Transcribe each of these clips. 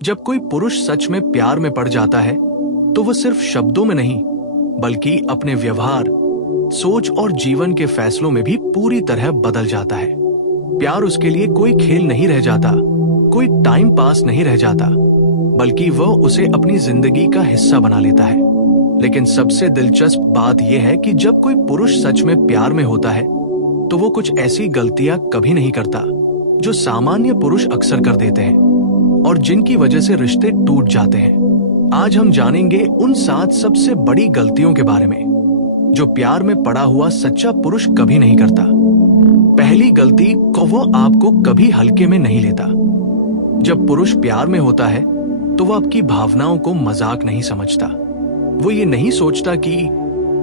जब कोई पुरुष सच में प्यार में पड़ जाता है तो वह सिर्फ शब्दों में नहीं बल्कि अपने व्यवहार, सोच और जीवन के फैसलों में भी पूरी तरह बदल जाता है। प्यार उसके लिए कोई खेल नहीं रह जाता, कोई टाइम पास नहीं रह जाता, बल्कि वह उसे अपनी जिंदगी का हिस्सा बना लेता है। लेकिन सबसे दिलचस्प बात यह है कि जब कोई पुरुष सच में प्यार में होता है तो वो कुछ ऐसी गलतियां कभी नहीं करता जो सामान्य पुरुष अक्सर कर देते हैं और जिनकी वजह से रिश्ते टूट जाते हैं। आज हम जानेंगे उन 7 सबसे बड़ी गलतियों के बारे में जो प्यार में पड़ा हुआ सच्चा पुरुष कभी नहीं करता। पहली गलती को वो आपको कभी हल्के में नहीं लेता। जब पुरुष प्यार में होता है तो वो आपकी भावनाओं को मजाक नहीं समझता। वो ये नहीं सोचता कि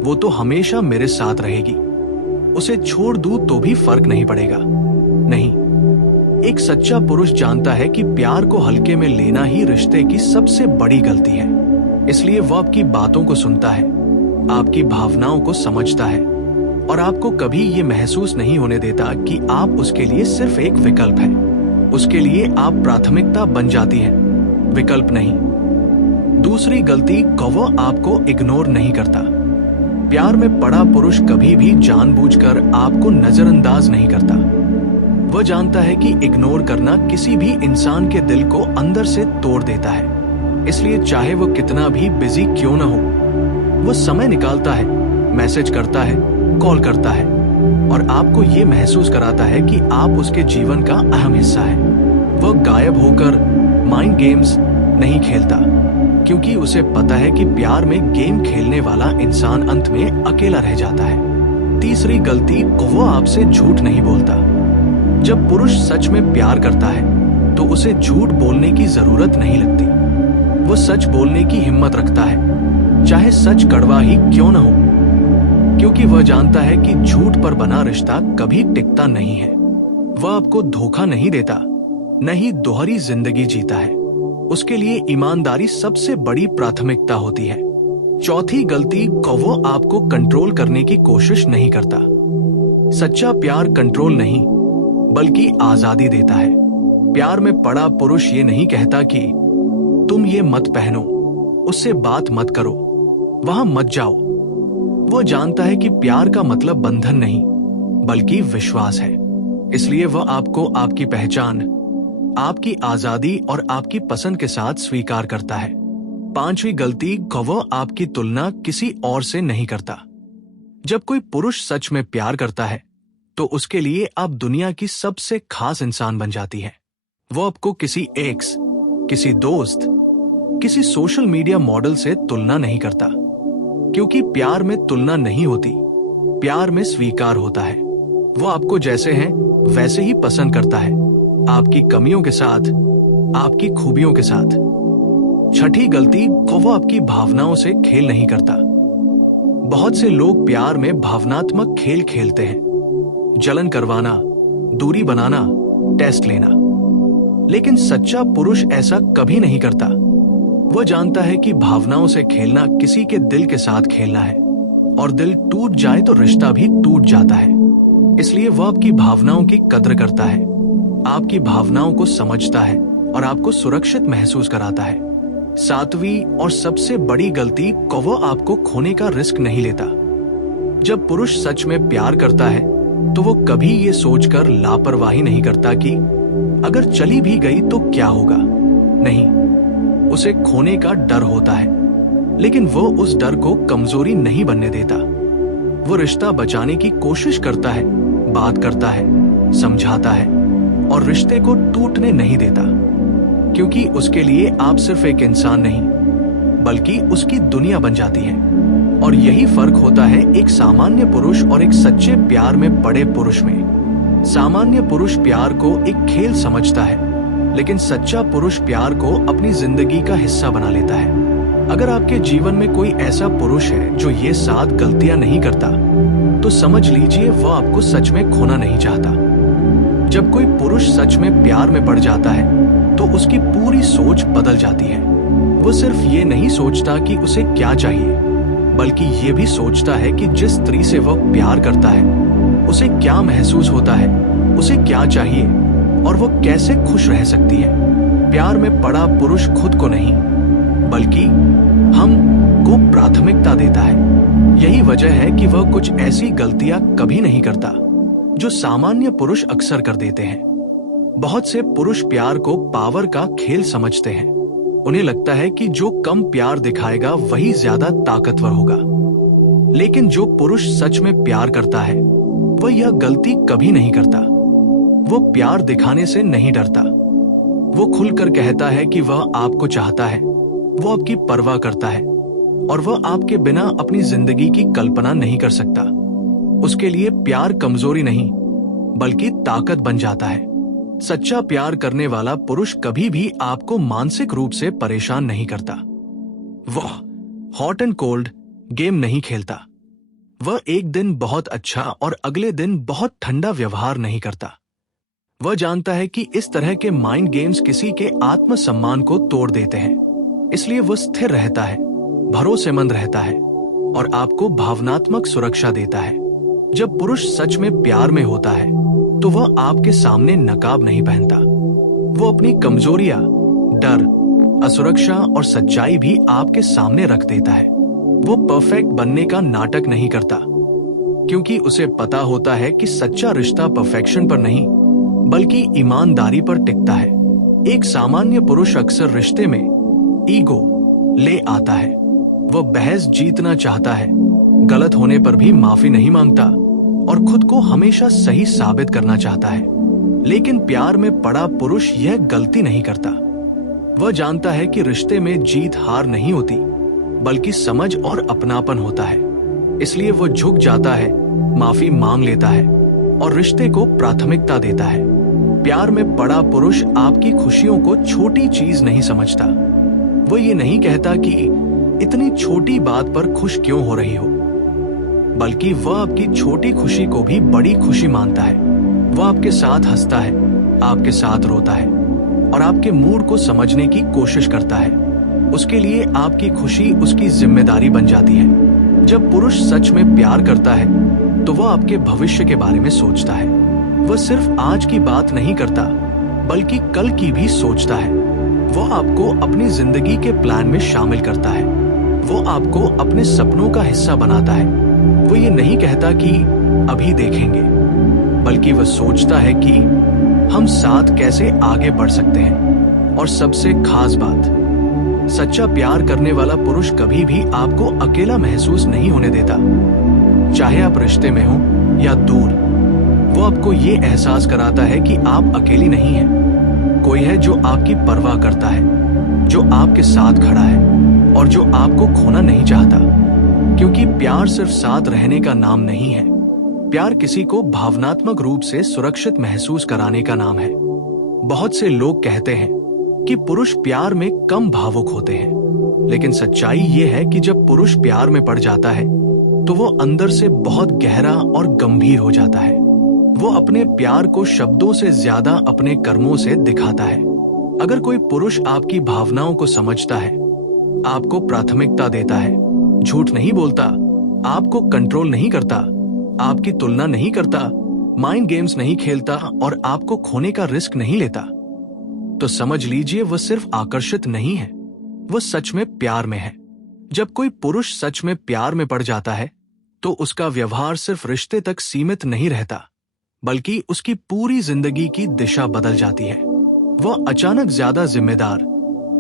वो तो हमेशा मेरे साथ रहेगी, उसे छोड़ दूं तो भी फर्क नहीं पड़ेगा। नहीं, एक सच्चा पुरुष जानता है कि प्यार को हल्के में लेना ही रिश्ते की सबसे बड़ी गलती है। इसलिए वो आपकी बातों को सुनता है, आपकी भावनाओं को समझता है और आपको कभी ये महसूस नहीं होने देता कि आप उसके लिए सिर्फ एक विकल्प है। उसके लिए आप प्राथमिकता बन जाती हैं, विकल्प नहीं। दूसरी गलती को वो आपको इग्नोर नहीं करता। प्यार में पड़ा पुरुष कभी भी जानबूझकर आपको नजरअंदाज नहीं करता। वह जानता है कि इग्नोर करना किसी भी इंसान के दिल को अंदर से तोड़ देता है। इसलिए चाहे वो कितना भी बिजी क्यों न हो, वो समय निकालता है, मैसेज करता है, कॉल करता है और आपको ये महसूस कराता है कि आप उसके जीवन का अहम हिस्सा है। वह गायब होकर माइंड गेम्स नहीं खेलता क्योंकि उसे पता है कि प्यार में गेम खेलने वाला इंसान अंत में अकेला रह जाता है। तीसरी गलती को वो आपसे झूठ नहीं बोलता। जब पुरुष सच में प्यार करता है तो उसे झूठ बोलने की जरूरत नहीं लगती। वो सच बोलने की हिम्मत रखता है, चाहे सच कड़वा ही क्यों न हो, क्योंकि वह जानता है कि झूठ पर बना रिश्ता कभी टिकता नहीं है। वह आपको धोखा नहीं देता, नहीं दोहरी जिंदगी जीता है। उसके लिए ईमानदारी सबसे बड़ी प्राथमिकता होती है। चौथी गलती को वो आपको कंट्रोल करने की कोशिश नहीं करता। सच्चा प्यार कंट्रोल नहीं बल्कि आजादी देता है। प्यार में पड़ा पुरुष ये नहीं कहता कि तुम ये मत पहनो, उससे बात मत करो, वहां मत जाओ। वो जानता है कि प्यार का मतलब बंधन नहीं बल्कि विश्वास है। इसलिए वह आपको आपकी पहचान, आपकी आजादी और आपकी पसंद के साथ स्वीकार करता है। पांचवी गलती को वो आपकी तुलना किसी और से नहीं करता। जब कोई पुरुष सच में प्यार करता है तो उसके लिए आप दुनिया की सबसे खास इंसान बन जाती है। वो आपको किसी एक्स, किसी दोस्त, किसी सोशल मीडिया मॉडल से तुलना नहीं करता, क्योंकि प्यार में तुलना नहीं होती, प्यार में स्वीकार होता है। वो आपको जैसे हैं वैसे ही पसंद करता है, आपकी कमियों के साथ, आपकी खूबियों के साथ। छठी गलती को वो आपकी भावनाओं से खेल नहीं करता। बहुत से लोग प्यार में भावनात्मक खेल खेलते हैं, जलन करवाना, दूरी बनाना, टेस्ट लेना। लेकिन सच्चा पुरुष ऐसा कभी नहीं करता। वह जानता है कि भावनाओं से खेलना किसी के दिल के साथ खेलना है और दिल टूट जाए तो रिश्ता भी टूट जाता है। इसलिए वह आपकी भावनाओं की कद्र करता है, आपकी भावनाओं को समझता है और आपको सुरक्षित महसूस कराता है। सातवीं और सबसे बड़ी गलती को वो आपको खोने का रिस्क नहीं लेता। जब पुरुष सच में प्यार करता है तो वो कभी ये सोचकर लापरवाही नहीं करता कि अगर चली भी गई तो क्या होगा। नहीं, उसे खोने का डर होता है, लेकिन वो उस डर को कमजोरी नहीं बनने देता। वो रिश्ता बचाने की कोशिश करता है, बात करता है, समझाता है और रिश्ते को टूटने नहीं देता, क्योंकि उसके लिए आप सिर्फ एक इंसान नहीं बल्कि उसकी दुनिया बन जाती है। और यही फर्क होता है एक सामान्य पुरुष और एक सच्चे प्यार में पड़े पुरुष में। सामान्य पुरुष प्यार को एक खेल समझता है, लेकिन सच्चा पुरुष प्यार को अपनी जिंदगी का हिस्सा बना लेता है। अगर आपके जीवन में कोई ऐसा पुरुष है जो ये 7 गलतियां नहीं करता, तो समझ लीजिए वह आपको सच में खोना नहीं चाहता। जब कोई पुरुष सच में प्यार में पड़ जाता है तो उसकी पूरी सोच बदल जाती है। वो सिर्फ ये नहीं सोचता कि उसे क्या चाहिए, बल्कि ये भी सोचता है कि जिस स्त्री से वह प्यार करता है उसे क्या महसूस होता है, उसे क्या चाहिए और वो कैसे खुश रह सकती है। प्यार में पड़ा पुरुष खुद को नहीं बल्कि हम को प्राथमिकता देता है। यही वजह है कि वह कुछ ऐसी गलतियां कभी नहीं करता जो सामान्य पुरुष अक्सर कर देते हैं। बहुत से पुरुष प्यार को पावर का खेल समझते हैं। उन्हें लगता है कि जो कम प्यार दिखाएगा वही ज्यादा ताकतवर होगा। लेकिन जो पुरुष सच में प्यार करता है वह यह गलती कभी नहीं करता। वो प्यार दिखाने से नहीं डरता। वो खुलकर कहता है कि वह आपको चाहता है, वो आपकी परवाह करता है और वह आपके बिना अपनी जिंदगी की कल्पना नहीं कर सकता। उसके लिए प्यार कमजोरी नहीं बल्कि ताकत बन जाता है। सच्चा प्यार करने वाला पुरुष कभी भी आपको मानसिक रूप से परेशान नहीं करता। वह हॉट एंड कोल्ड गेम नहीं खेलता। वह एक दिन बहुत अच्छा और अगले दिन बहुत ठंडा व्यवहार नहीं करता। वह जानता है कि इस तरह के माइंड गेम्स किसी के आत्मसम्मान को तोड़ देते हैं। इसलिए वह स्थिर रहता है, भरोसेमंद रहता है और आपको भावनात्मक सुरक्षा देता है। जब पुरुष सच में प्यार में होता है तो वह आपके सामने नकाब नहीं पहनता। वो अपनी कमजोरियां, डर, असुरक्षा और सच्चाई भी आपके सामने रख देता है। वो परफेक्ट बनने का नाटक नहीं करता क्योंकि उसे पता होता है कि सच्चा रिश्ता परफेक्शन पर नहीं बल्कि ईमानदारी पर टिकता है। एक सामान्य पुरुष अक्सर रिश्ते में ईगो ले आता है। वह बहस जीतना चाहता है, गलत होने पर भी माफी नहीं मांगता और खुद को हमेशा सही साबित करना चाहता है। लेकिन प्यार में पड़ा पुरुष यह गलती नहीं करता। वह जानता है कि रिश्ते में जीत हार नहीं होती बल्कि समझ और अपनापन होता है। इसलिए वो झुक जाता है, माफी मांग लेता है और रिश्ते को प्राथमिकता देता है। प्यार में पड़ा पुरुष आपकी खुशियों को छोटी चीज नहीं समझता। वो ये नहीं कहता कि इतनी छोटी बात पर खुश क्यों हो रही हो, बल्कि वह आपकी छोटी खुशी को भी बड़ी खुशी मानता है। वह आपके साथ हंसता है, आपके साथ रोता है और आपके मूड को समझने की कोशिश करता है। उसके लिए आपकी खुशी उसकी जिम्मेदारी बन जाती है। जब पुरुष सच में प्यार करता है तो वह आपके भविष्य के बारे में सोचता है। वह सिर्फ आज की बात नहीं करता बल्कि कल की भी सोचता है। वह आपको अपनी जिंदगी के प्लान में शामिल करता है। वो आपको अपने सपनों का हिस्सा बनाता है। वो ये नहीं कहता कि अभी देखेंगे, बल्कि वह सोचता है कि हम साथ कैसे आगे बढ़ सकते हैं। और सबसे खास बात, सच्चा प्यार करने वाला पुरुष कभी भी आपको अकेला महसूस नहीं होने देता। चाहे आप रिश्ते में हो या दूर, वो आपको ये एहसास कराता है कि आप अकेली नहीं हैं। कोई है जो आपकी परवाह करता है, जो आपके साथ खड़ा है और जो आपको खोना नहीं चाहता। क्योंकि प्यार सिर्फ साथ रहने का नाम नहीं है। प्यार किसी को भावनात्मक रूप से सुरक्षित महसूस कराने का नाम है। बहुत से लोग कहते हैं कि पुरुष प्यार में कम भावुक होते हैं, लेकिन सच्चाई ये है कि जब पुरुष प्यार में पड़ जाता है तो वो अंदर से बहुत गहरा और गंभीर हो जाता है। वो अपने प्यार को शब्दों से ज्यादा अपने कर्मों से दिखाता है। अगर कोई पुरुष आपकी भावनाओं को समझता है, आपको प्राथमिकता देता है, झूठ नहीं बोलता, आपको कंट्रोल नहीं करता, आपकी तुलना नहीं करता, माइंड गेम्स नहीं खेलता और आपको खोने का रिस्क नहीं लेता, तो समझ लीजिए वह सिर्फ आकर्षित नहीं है, वह सच में प्यार में है। जब कोई पुरुष सच में प्यार में पड़ जाता है तो उसका व्यवहार सिर्फ रिश्ते तक सीमित नहीं रहता, बल्कि उसकी पूरी जिंदगी की दिशा बदल जाती है। वह अचानक ज्यादा जिम्मेदार,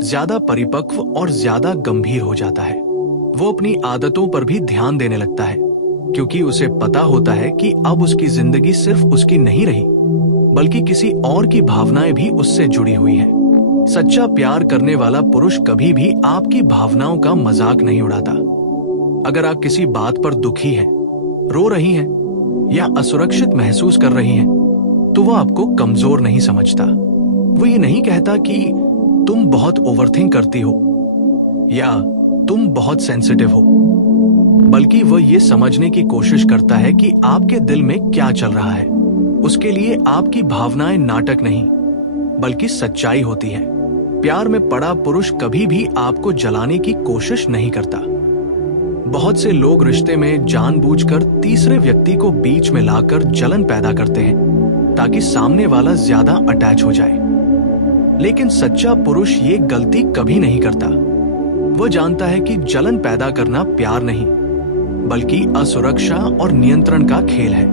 ज्यादा परिपक्व और ज्यादा गंभीर हो जाता है। वो अपनी आदतों पर भी ध्यान देने लगता है, क्योंकि उसे पता होता है कि अब उसकी जिंदगी सिर्फ उसकी नहीं रही, बल्कि किसी और की भावनाएं भी उससे जुड़ी हुई हैं। सच्चा प्यार करने वाला पुरुष कभी भी आपकी भावनाओं का मजाक नहीं उड़ाता। अगर आप किसी बात पर दुखी हैं, रो रही हैं या असुरक्षित महसूस कर रही हैं, तो वह आपको कमजोर नहीं समझता। वो ये नहीं कहता कि तुम बहुत ओवरथिंक करती हो या तुम बहुत सेंसिटिव हो, बल्कि वह ये समझने की कोशिश करता है कि आपके दिल में क्या चल रहा है। उसके लिए आपकी भावनाएं नाटक नहीं, बल्कि सच्चाई होती है। प्यार में पड़ा पुरुष कभी भी आपको जलाने की कोशिश नहीं करता। बहुत से लोग रिश्ते में जानबूझकर तीसरे व्यक्ति को बीच में लाकर जलन पैदा करते हैं ताकि सामने वाला ज्यादा अटैच हो जाए। लेकिन सच्चा पुरुष ये गलती कभी नहीं करता। वह जानता है कि जलन पैदा करना प्यार नहीं, बल्कि असुरक्षा और नियंत्रण का खेल है।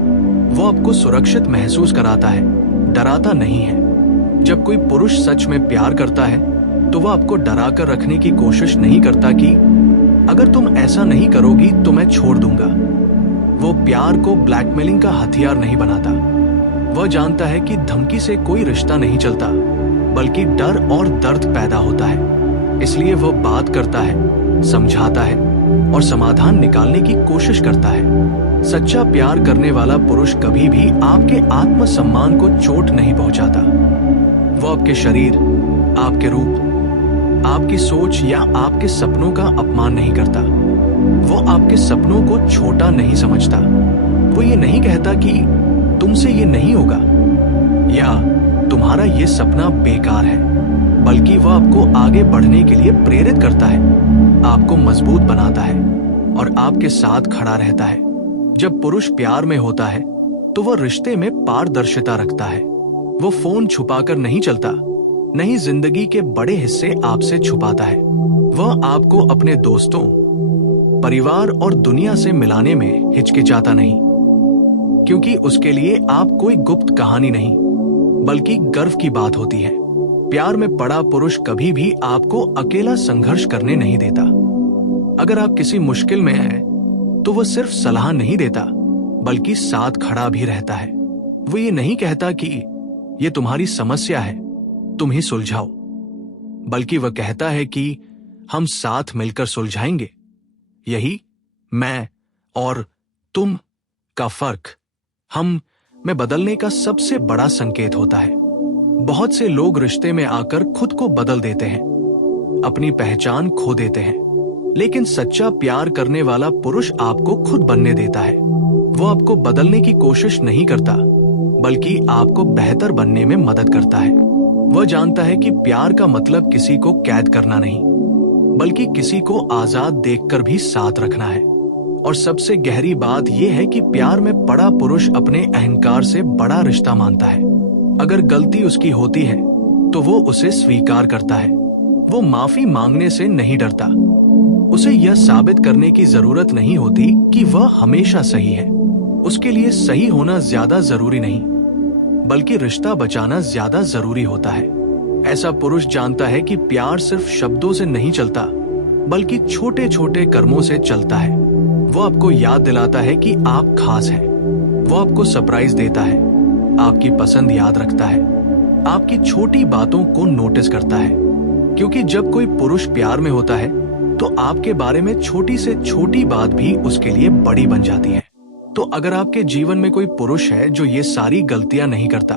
वो आपको सुरक्षित महसूस कराता है, डराता नहीं है। जब कोई पुरुष सच में प्यार करता है तो वह आपको डरा कर रखने की कोशिश नहीं करता कि अगर तुम ऐसा नहीं करोगी तो मैं छोड़ दूंगा। वो प्यार को ब्लैकमेलिंग का हथियार नहीं बनाता। वह जानता है कि धमकी से कोई रिश्ता नहीं चलता, बल्कि डर और दर्द पैदा होता है। इसलिए वह बात करता है, समझाता है और समाधान निकालने की कोशिश करता है। सच्चा प्यार करने वाला पुरुष कभी भी आपके आत्मसम्मान को चोट नहीं पहुंचाता। वो आपके शरीर, आपके रूप, आपकी सोच या आपके सपनों का अपमान नहीं करता। वो आपके सपनों को छोटा नहीं समझता। वो ये नहीं कहता कि तुमसे ये नहीं होगा या तुम्हारा ये सपना बेकार है, बल्कि वह आपको आगे बढ़ने के लिए प्रेरित करता है, आपको मजबूत बनाता है और आपके साथ खड़ा रहता है। जब पुरुष प्यार में होता है तो वह रिश्ते में पारदर्शिता रखता है। वो फोन छुपाकर नहीं चलता, नहीं जिंदगी के बड़े हिस्से आपसे छुपाता है। वह आपको अपने दोस्तों, परिवार और दुनिया से मिलाने में हिचकिचाता नहीं, क्योंकि उसके लिए आप कोई गुप्त कहानी नहीं, बल्कि गर्व की बात होती है। प्यार में पड़ा पुरुष कभी भी आपको अकेला संघर्ष करने नहीं देता। अगर आप किसी मुश्किल में हैं, तो वह सिर्फ सलाह नहीं देता, बल्कि साथ खड़ा भी रहता है। वो ये नहीं कहता कि ये तुम्हारी समस्या है, तुम ही सुलझाओ, बल्कि वह कहता है कि हम साथ मिलकर सुलझाएंगे। यही मैं और तुम का फर्क हम में बदलने का सबसे बड़ा संकेत होता है। बहुत से लोग रिश्ते में आकर खुद को बदल देते हैं, अपनी पहचान खो देते हैं, लेकिन सच्चा प्यार करने वाला पुरुष आपको खुद बनने देता है। वो आपको बदलने की कोशिश नहीं करता, बल्कि आपको बेहतर बनने में मदद करता है। वह जानता है कि प्यार का मतलब किसी को कैद करना नहीं, बल्कि किसी को आजाद देखकर भी साथ रखना है। और सबसे गहरी बात यह है कि प्यार में पड़ा पुरुष अपने अहंकार से बड़ा रिश्ता मानता है। अगर गलती उसकी होती है तो वो उसे स्वीकार करता है। वो माफी मांगने से नहीं डरता। उसे यह साबित करने की जरूरत नहीं होती कि वह हमेशा सही है। उसके लिए सही होना ज्यादा जरूरी नहीं, बल्कि रिश्ता बचाना ज्यादा जरूरी होता है। ऐसा पुरुष जानता है कि प्यार सिर्फ शब्दों से नहीं चलता, बल्कि छोटे छोटे कर्मों से चलता है। वो आपको याद दिलाता है कि आप खास हैं। वो आपको सरप्राइज देता है, आपकी पसंद याद रखता है, आपकी छोटी बातों को नोटिस करता है। क्योंकि जब कोई पुरुष प्यार में होता है तो आपके बारे में छोटी से छोटी बात भी उसके लिए बड़ी बन जाती है। तो अगर आपके जीवन में कोई पुरुष है जो ये सारी गलतियां नहीं करता,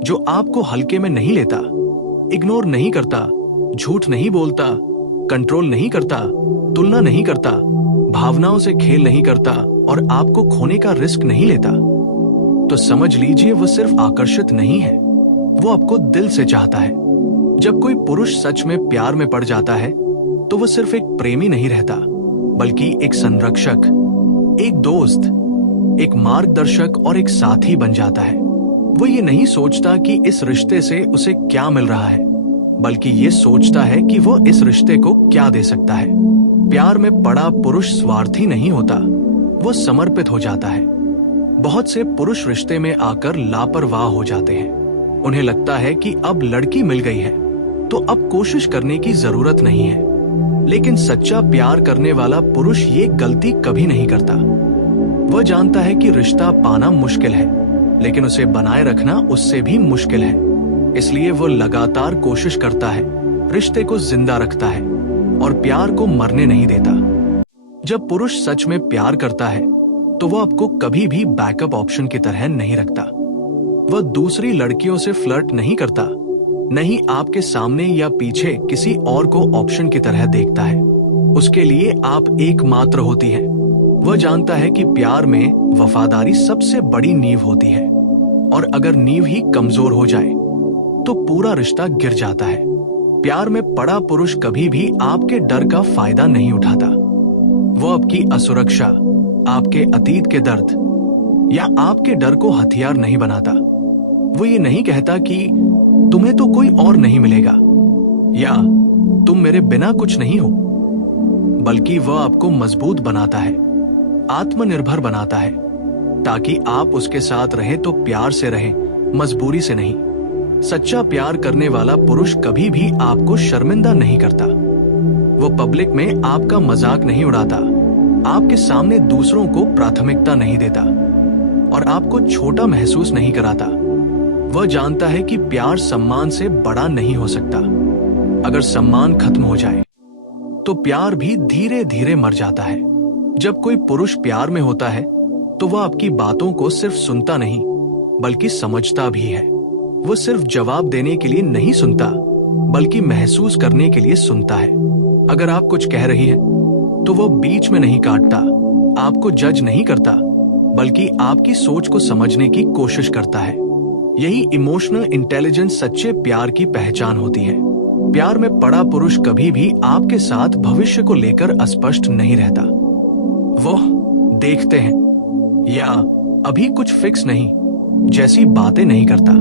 जो आपको हल्के में नहीं लेता, इग्नोर नहीं करता, झूठ नहीं बोलता, कंट्रोल नहीं करता, तुलना नहीं करता, भावनाओं से खेल नहीं करता और आपको खोने का रिस्क नहीं लेता, तो समझ लीजिए वो सिर्फ आकर्षित नहीं है, वो आपको दिल से चाहता है। जब कोई पुरुष सच में प्यार में पड़ जाता है तो वो सिर्फ एक प्रेमी नहीं रहता, बल्कि एक संरक्षक, एक दोस्त, एक मार्गदर्शक और एक साथी बन जाता है। वो ये नहीं सोचता कि इस रिश्ते से उसे क्या मिल रहा है, बल्कि ये सोचता है कि वो इस रिश्ते को क्या दे सकता है। प्यार में पड़ा पुरुष स्वार्थी नहीं होता, वो समर्पित हो जाता है। बहुत से पुरुष रिश्ते में आकर लापरवाह हो जाते हैं। उन्हें लगता है कि अब लड़की मिल गई है तो अब कोशिश करने की जरूरत नहीं है। लेकिन सच्चा प्यार करने वाला पुरुष ये गलती कभी नहीं करता। वह जानता है कि रिश्ता पाना मुश्किल है, लेकिन उसे बनाए रखना उससे भी मुश्किल है। इसलिए वो लगातार कोशिश करता है, रिश्ते को जिंदा रखता है और प्यार को मरने नहीं देता। जब पुरुष सच में प्यार करता है तो वह आपको कभी भी बैकअप ऑप्शन की तरह नहीं रखता। वह दूसरी लड़कियों से फ्लर्ट नहीं करता, नहीं आपके सामने या पीछे किसी और को ऑप्शन की तरह देखता है। उसके लिए आप एकमात्र होती हैं। वह जानता है कि प्यार में वफादारी सबसे बड़ी नींव होती है, और अगर नींव ही कमजोर हो जाए तो पूरा रिश्ता गिर जाता है। प्यार में पड़ा पुरुष कभी भी आपके डर का फायदा नहीं उठाता। वह आपकी असुरक्षा, आपके अतीत के दर्द या आपके डर को हथियार नहीं बनाता। वो ये नहीं कहता कि तुम्हें तो कोई और नहीं मिलेगा, या तुम मेरे बिना कुछ नहीं हो, बल्कि वह आपको मजबूत बनाता है, आत्मनिर्भर बनाता है, ताकि आप उसके साथ रहें तो प्यार से रहें, मजबूरी से नहीं। सच्चा प्यार करने वाला पुरुष कभी भी आपको शर्मिंदा नहीं करता। वो पब्लिक में आपका मजाक नहीं उड़ाता, आपके सामने दूसरों को प्राथमिकता नहीं देता और आपको छोटा महसूस नहीं कराता। वह जानता है कि प्यार सम्मान से बड़ा नहीं हो सकता। अगर सम्मान खत्म हो जाए तो प्यार भी धीरे धीरे मर जाता है। जब कोई पुरुष प्यार में होता है तो वह आपकी बातों को सिर्फ सुनता नहीं बल्कि समझता भी है। वो सिर्फ जवाब देने के लिए नहीं सुनता बल्कि महसूस करने के लिए सुनता है। अगर आप कुछ कह रही हैं तो वो बीच में नहीं काटता, आपको जज नहीं करता, बल्कि आपकी सोच को समझने की कोशिश करता है। यही इमोशनल इंटेलिजेंस सच्चे प्यार की पहचान होती है। प्यार में पड़ा पुरुष कभी भी आपके साथ भविष्य को लेकर अस्पष्ट नहीं रहता। वो देखते हैं या अभी कुछ फिक्स नहीं जैसी बातें नहीं करता।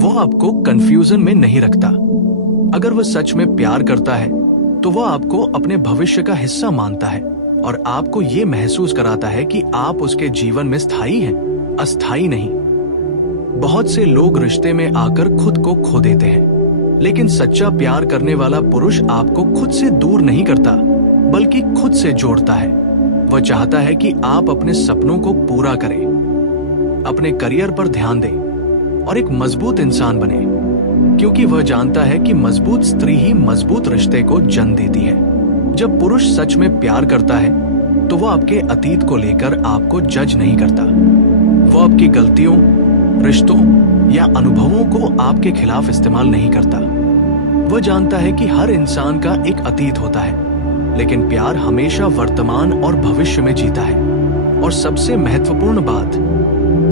वो आपको कंफ्यूजन में नहीं रखता। अगर वह सच में प्यार करता है तो वह आपको अपने भविष्य का हिस्सा मानता है और आपको ये महसूस कराता है कि आप उसके जीवन में स्थायी हैं, अस्थायी नहीं। बहुत से लोग रिश्ते में आकर खुद को खो देते हैं, लेकिन सच्चा प्यार करने वाला पुरुष आपको खुद से दूर नहीं करता बल्कि खुद से जोड़ता है। वह चाहता है कि आप अपने सपनों को पूरा करें, अपने करियर पर ध्यान दें और एक मजबूत इंसान बने, क्योंकि वह जानता है कि मजबूत स्त्री ही मजबूत रिश्ते को जन्म देती है। जब पुरुष सच में प्यार करता है तो वह आपके अतीत को लेकर आपको जज नहीं करता। वह आपकी गलतियों, रिश्तों या अनुभवों को आपके खिलाफ इस्तेमाल नहीं करता। वह जानता है कि हर इंसान का एक अतीत होता है, लेकिन प्यार हमेशा वर्तमान और भविष्य में जीता है। और सबसे महत्वपूर्ण बात,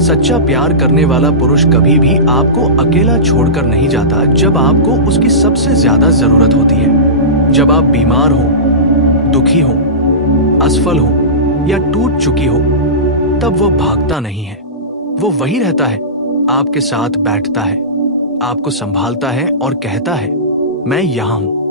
सच्चा प्यार करने वाला पुरुष कभी भी आपको अकेला छोड़कर नहीं जाता जब आपको उसकी सबसे ज्यादा जरूरत होती है। जब आप बीमार हो, दुखी हो, असफल हो या टूट चुकी हो, तब वो भागता नहीं है। वो वही रहता है, आपके साथ बैठता है, आपको संभालता है और कहता है, मैं यहां हूं।